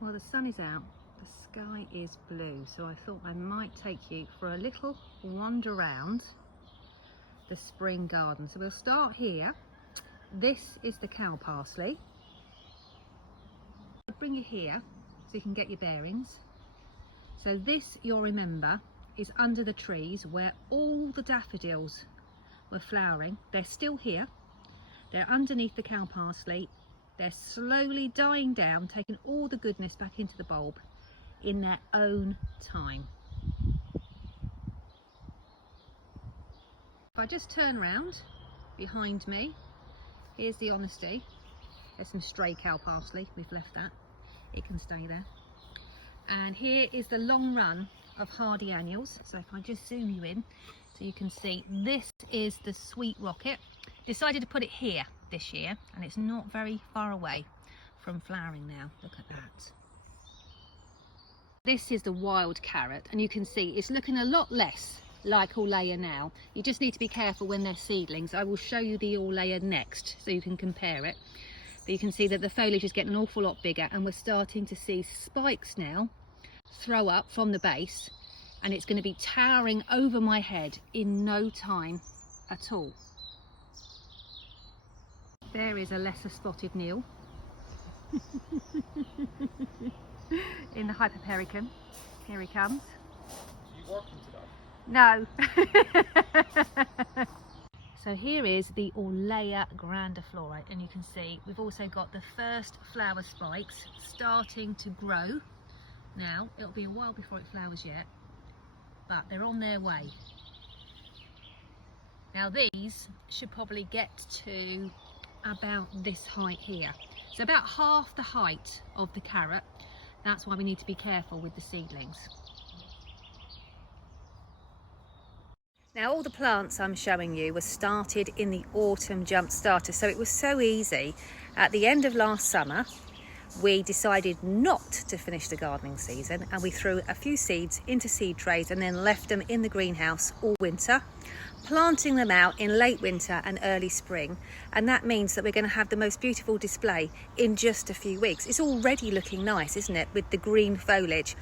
Well, the sun is out, the sky is blue, so I thought I might take you for a little wander around the spring garden. So we'll start here. This is the cow parsley. I'll bring you here so you can get your bearings. So this, you'll remember, is under the trees where all the daffodils were flowering. They're still here. They're underneath the cow parsley. They're slowly dying down, taking all the goodness back into the bulb in their own time. If I just turn around behind me, here's the honesty. There's some stray cow parsley, we've left that. It can stay there. And here is the long run of hardy annuals. So if I just zoom you in so you can see, this is the sweet rocket. Decided to put it here this year, and it's not very far away from flowering now. Look at that. This is the wild carrot, and you can see it's looking a lot less like Orlea now. You just need to be careful when they're seedlings. I will show you the Orlea next so you can compare it. But you can see that the foliage is getting an awful lot bigger, and we're starting to see spikes now throw up from the base, and it's going to be towering over my head in no time at all. There is a lesser spotted Neil in the Hyperpericum. Here he comes. You working today? No. So here is the Orlea grandiflora, and you can see we've also got the first flower spikes starting to grow. Now it'll be a while before it flowers yet, but they're on their way. Now these should probably get to about this height here, so about half the height of the carrot. That's why we need to be careful with the seedlings. Now all the plants I'm showing you were started in the autumn jump starter, so it was so easy. At the end of last summer we decided not to finish the gardening season, and we threw a few seeds into seed trays and then left them in the greenhouse all winter, planting them out in late winter and early spring. And that means that we're going to have the most beautiful display in just a few weeks. It's already looking nice, isn't it, with the green foliage?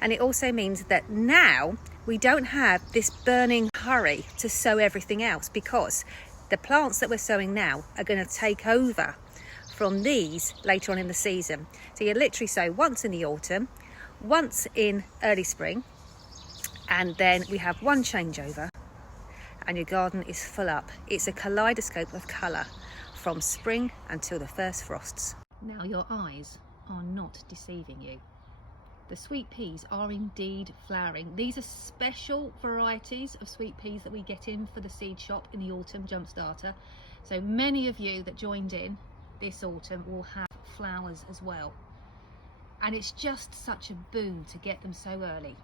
And it also means that now we don't have this burning hurry to sow everything else, because the plants that we're sowing now are going to take over from these later on in the season. So you literally sow once in the autumn, once in early spring, and then we have one changeover, and your garden is full up. It's a kaleidoscope of colour from spring until the first frosts. Now your eyes are not deceiving you. The sweet peas are indeed flowering. These are special varieties of sweet peas that we get in for the seed shop in the autumn jump starter. So many of you that joined in this autumn will have flowers as well. And it's just such a boon to get them so early.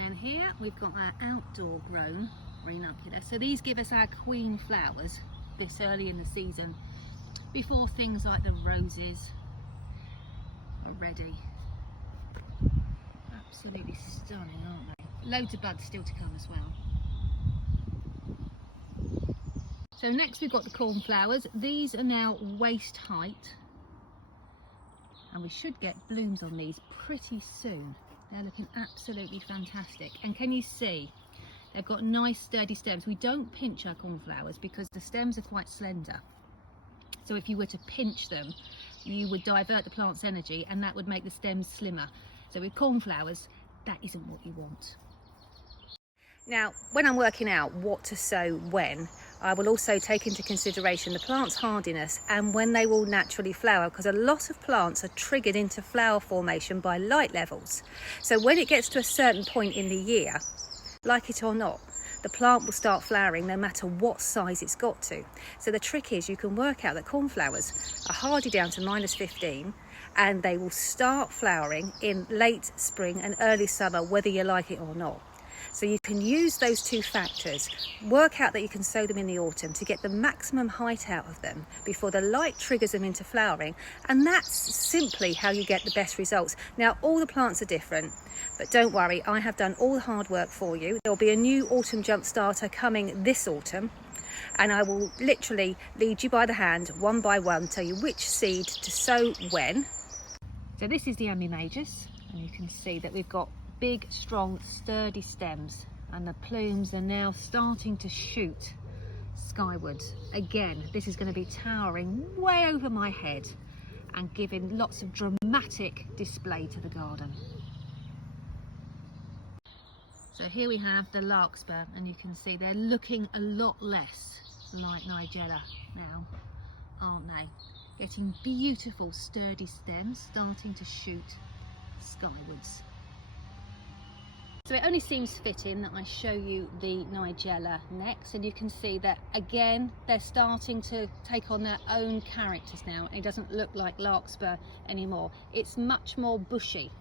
And here we've got our outdoor grown ranunculus. So these give us our queen flowers this early in the season, before things like the roses are ready. Absolutely stunning, aren't they? Loads of buds still to come as well. So next we've got the cornflowers. These are now waist height, and we should get blooms on these pretty soon. They're looking absolutely fantastic. And can you see they've got nice sturdy stems? We don't pinch our cornflowers because the stems are quite slender. So if you were to pinch them, you would divert the plant's energy, and that would make the stems slimmer. So with cornflowers, that isn't what you want. Now, when I'm working out what to sow when, I will also take into consideration the plant's hardiness and when they will naturally flower, because a lot of plants are triggered into flower formation by light levels. So when it gets to a certain point in the year, like it or not, the plant will start flowering no matter what size it's got to. So the trick is you can work out that cornflowers are hardy down to -15, and they will start flowering in late spring and early summer, whether you like it or not. So you can use those two factors, work out that you can sow them in the autumn to get the maximum height out of them before the light triggers them into flowering, and that's simply how you get the best results. Now all the plants are different, but don't worry, I have done all the hard work for you. There'll be a new autumn jump starter coming this autumn, and I will literally lead you by the hand one by one, tell you which seed to sow when. So this is the Ammi Majus, and you can see that we've got big, strong, sturdy stems, and the plumes are now starting to shoot skyward. Again, this is going to be towering way over my head and giving lots of dramatic display to the garden. So here we have the larkspur, and you can see they're looking a lot less like Nigella now, aren't they? Getting beautiful sturdy stems starting to shoot skywards. So it only seems fitting that I show you the Nigella next, and you can see that again they're starting to take on their own characters now. It doesn't look like larkspur anymore. It's much more bushy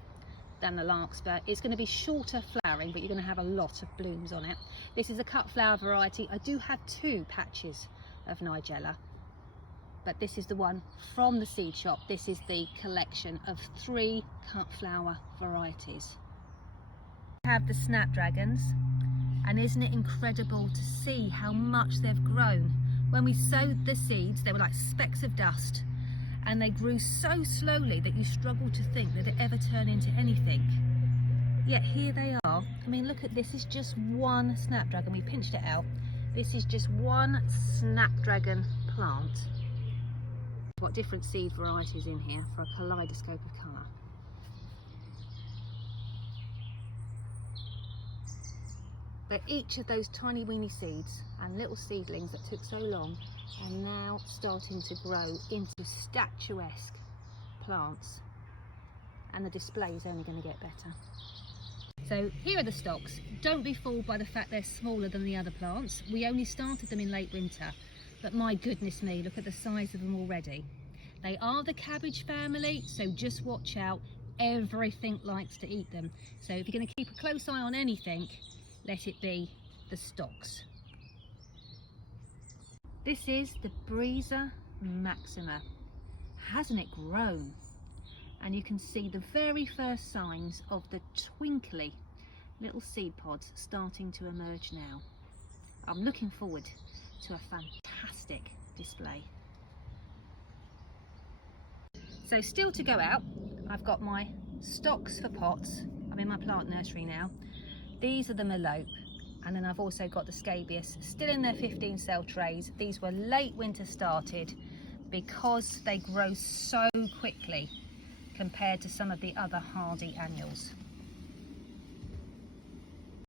than the larkspur. It's going to be shorter flowering, but you're going to have a lot of blooms on it. This is a cut flower variety. I do have 2 patches of Nigella, but this is the one from the seed shop. This is the collection of 3 cut flower varieties. We have the Snapdragons, and isn't it incredible to see how much they've grown? When we sowed the seeds, they were like specks of dust, and they grew so slowly that you struggle to think that it ever turn into anything. Yet here they are. I mean, look at this. Is just one Snapdragon. We pinched it out. This is just one Snapdragon plant. We've got different seed varieties in here for a kaleidoscope of colour. But each of those tiny weeny seeds and little seedlings that took so long are now starting to grow into statuesque plants, and the display is only going to get better. So here are the stocks. Don't be fooled by the fact they're smaller than the other plants. We only started them in late winter, but my goodness me, look at the size of them already. They are the cabbage family, so just watch out. Everything likes to eat them. So if you're going to keep a close eye on anything, let it be the stocks. This is the Breezer Maxima. Hasn't it grown? And you can see the very first signs of the twinkly little seed pods starting to emerge now. I'm looking forward to a fantastic display. So still to go out, I've got my stocks for pots. I'm in my plant nursery now. These are the Melope, and then I've also got the Scabious still in their 15 cell trays. These were late winter started because they grow so quickly compared to some of the other hardy annuals.